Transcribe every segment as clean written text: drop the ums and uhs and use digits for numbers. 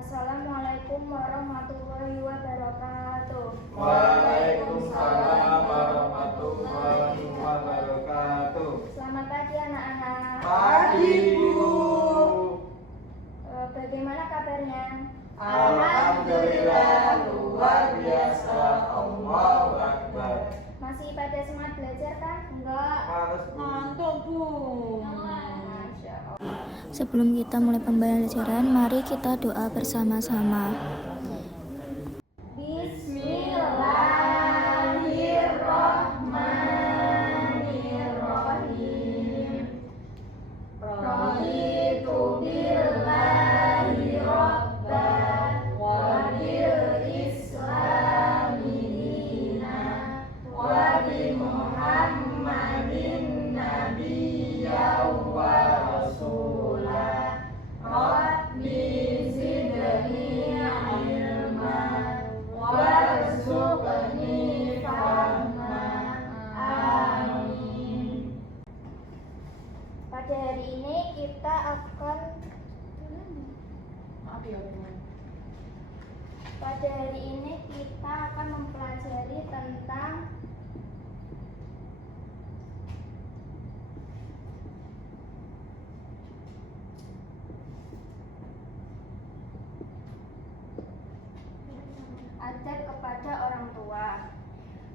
Assalamualaikum warahmatullahi wabarakatuh. Waalaikumsalam warahmatullahi wabarakatuh. Selamat pagi anak-anak. Pagi, Bu. Bagaimana kabarnya? Alhamdulillah, luar biasa. Allahu Akbar. Masih pada semangat belajar kan? Enggak. Harus, Bu. Ngantuk, Bu. Masya Allah. Sebelum kita mulai pembelajaran, mari kita doa bersama-sama. Bismillahirrahmanirrahim. Raditu billahi rabban wa bil islami dinan wa bi Muhammadin nabiyyan wa rasulah. Rabbi zidni ilman warzuqni fahman. Amin. Pada hari ini kita akan mempelajari tentang adab kepada orang tua.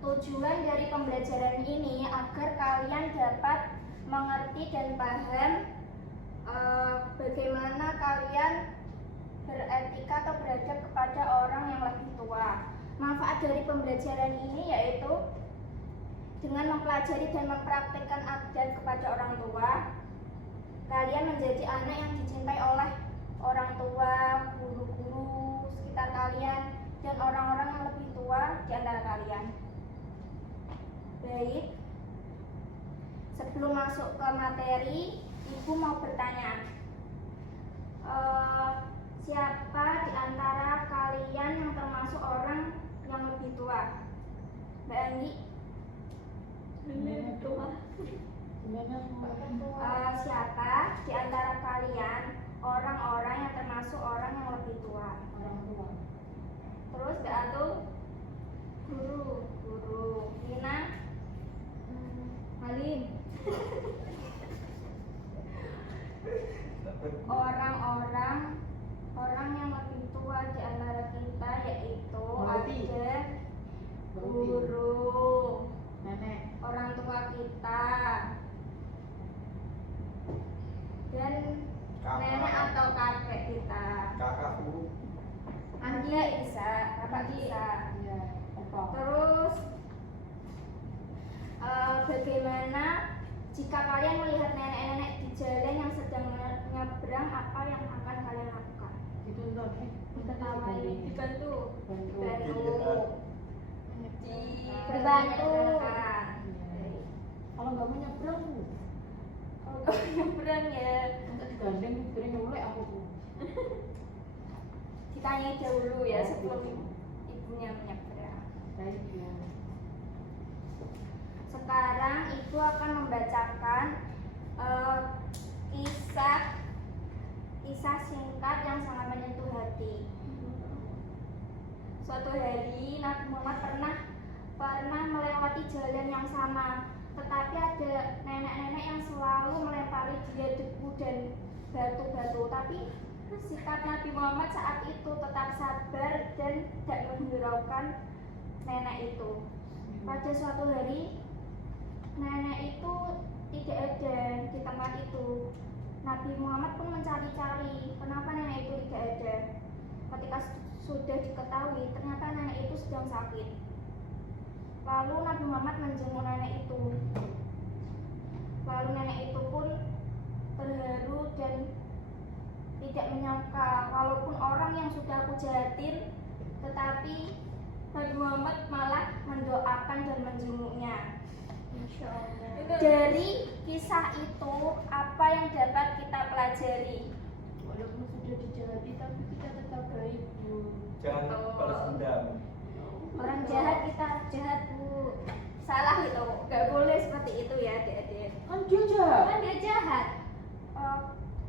Tujuan dari pembelajaran ini agar kalian dapat mengerti dan paham bagaimana kalian beretika atau beradab kepada orang yang lebih tua. Manfaat dari pembelajaran ini yaitu dengan mempelajari dan mempraktikkan adab kepada orang tua, kalian menjadi anak yang dicintai oleh orang tua, guru-guru sekitar kalian, dan orang-orang yang lebih tua di antara kalian. Baik, sebelum masuk ke materi, Ibu mau bertanya, siapa di antara kalian yang termasuk orang yang lebih tua? Mbak Anggi? Lebih tua. Siapa di antara kalian orang-orang yang termasuk orang yang lebih tua? Orang tua. Terus Mbak Atul? Guru. Nina? Halim. Orang yang lebih tua di antara kita yaitu Berarti? ada guru, Nenek. orang tua kita, dan nenek atau kakek kita. Kakak, Bu. Anda bisa, Bapak bisa. Iya. Apa? Terus bagaimana jika kalian melihat nenek-nenek di jalan yang sedang menyeberang, apa yang akan kalian lakukan? Dituntut. Dibantu. Bantu. Dibantu. Kalau nggak mau nyebrang, Bu. Kalau kau nyeberang ya, Nanti digandeng, beri nyolek aku, Bu. ditanya dahulu ya sebelum ibunya menyeberang. Baik, ya. Sekarang ibu akan membacakan kisah singkat yang sangat menyentuh hati. Suatu hari Nabi Muhammad pernah melewati jalan yang sama, tetapi ada nenek-nenek yang selalu melempari dia debu dan batu-batu. Tapi sikap Nabi Muhammad saat itu tetap sabar dan tidak menghiraukan nenek itu. Pada suatu hari nenek itu tidak ada di tempat itu. Nabi Muhammad pun mencari-cari kenapa nenek itu tidak ada. Ketika sudah diketahui ternyata nenek itu sedang sakit. Lalu Nabi Muhammad menjenguk nenek itu. Lalu nenek itu pun terharu dan tidak menyangka walaupun orang yang sudah aku jahatin, tetapi Nabi Muhammad malah mendoakan dan menjenguknya. Insya Allah. Dari kisah itu apa yang dapat kita pelajari? Walaupun sudah dijahati, tapi kita tetap baik, Bu. Jangan balas dendam. Orang jahat kita jahat, Bu. Salah itu, nggak boleh seperti itu ya, adik-adik. Kan dia jahat. Kan dia jahat.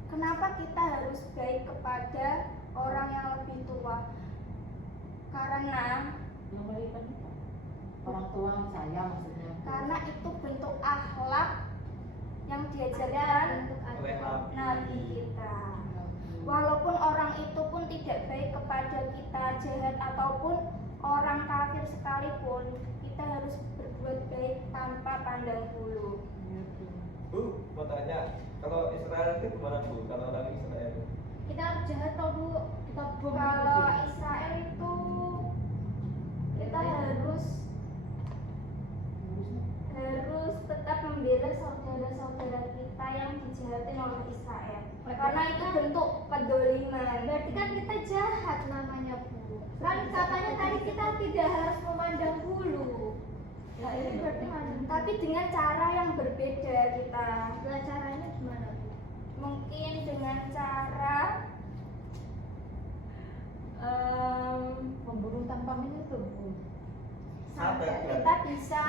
Kenapa kita harus baik kepada orang yang lebih karena itu bentuk akhlak yang diajarkan Oleh Nabi. Nabi kita. Walaupun orang itu pun tidak baik kepada kita, jahat ataupun orang kafir sekalipun, kita harus berbuat baik tanpa pandang bulu. Bu, mau tanya, kalau Israel itu gimana Bu? Kalau orang Israel? Kita harus jahat tau Bu, kita bom. Kalau Israel itu kita harus tetap membela saudara-saudara kita yang dijahatin oleh Israel. Karena itu bentuk kedoliman. Berarti kan kita jahat namanya Bu. Kan katanya tadi kita tidak harus memandang bulu. Ya ini berarti Tapi dengan cara yang berbeda kita. Nah, caranya gimana Bu? Mungkin dengan cara Membunuh tanpa menyentuh Bu. kita bisa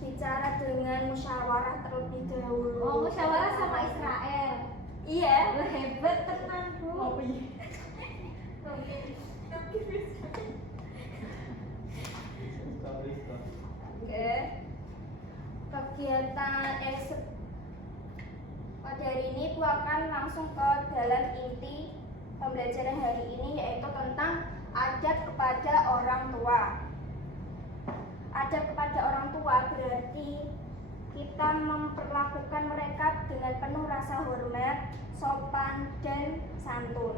bicara dengan musyawarah terlebih dahulu. Oh, musyawarah sama Israel. Iya. Wah, hebat tenan Bu. Oke. Kegiatan pada hari ini Bu akan langsung ke dalam inti pembelajaran hari ini, yaitu tentang adab kepada orang tua. Adab kepada orang tua berarti kita memperlakukan mereka dengan penuh rasa hormat, sopan, dan santun.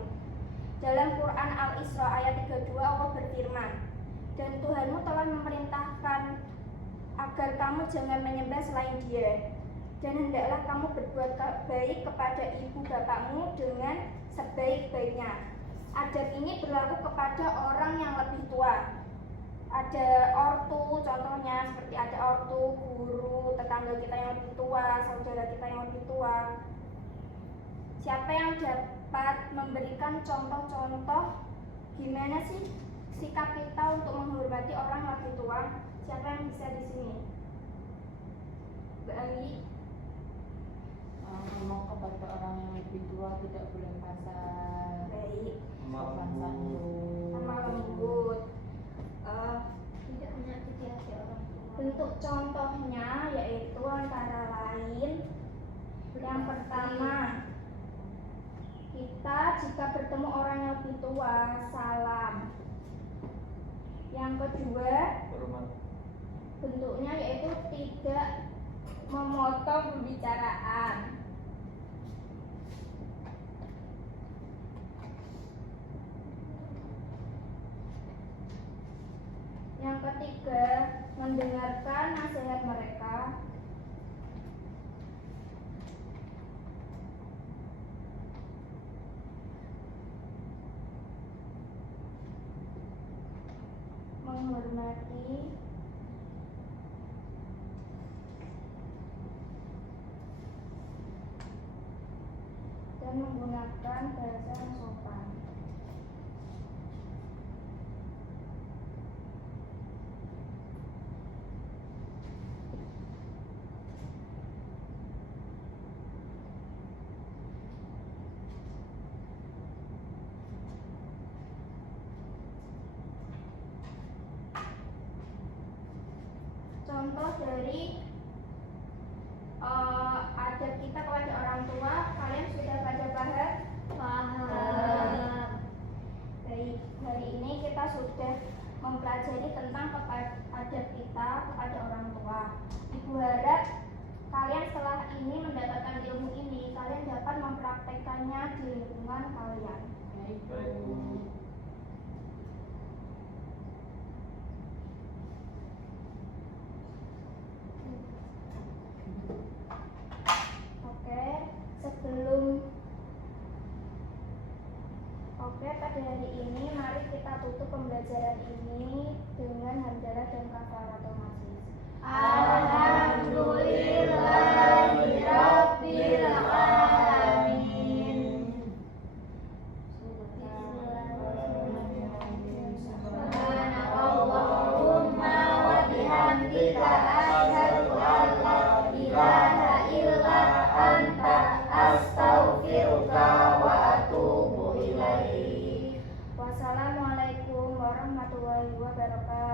Dalam Quran Al-Isra ayat 32 Allah berfirman, dan Tuhanmu telah memerintahkan agar kamu jangan menyembah selain Dia, dan hendaklah kamu berbuat baik kepada ibu bapakmu dengan sebaik-baiknya. Adab ini berlaku kepada orang yang lebih tua. Ada ortu, contohnya seperti ada ortu, guru, tetangga kita yang lebih tua, saudara kita yang lebih tua. Siapa yang dapat memberikan contoh-contoh gimana sih sikap kita untuk menghormati orang yang lebih tua? Siapa yang bisa di sini? Mbak Anggi? Ngomong kepada orang yang lebih tua tidak boleh kasar. Baik. Sopan santun. Sama lembut. Tidak menyakiti hati orang tua. Bentuk contohnya yaitu antara lain yang pertama, kita jika bertemu orang yang lebih tua salam. Yang kedua, Hormat. bentuknya yaitu tidak memotong pembicaraan. Yang ketiga, mendengarkan nasihat mereka. Menghormati. Dan menggunakan bahasa yang sopan. Contoh dari adab kita kepada orang tua, kalian sudah pada paham? Paham. Baik, hari ini kita sudah mempelajari tentang adab kita kepada orang tua. Ibu harap kalian setelah ini mendapatkan ilmu ini, kalian dapat mempraktekkannya di lingkungan kalian. Baik Baik, Bu. Bu. Pada hari ini mari kita tutup pembelajaran ini dengan hamdalah dan kafaratul majlis. Alhamdulillahirabbil alamin. Subhanallahumma wa bihamdika asyhadu an la ilaha illa anta astaghfiruka wa atubu ilaik. Wassalamualaikum warahmatullahi wabarakatuh.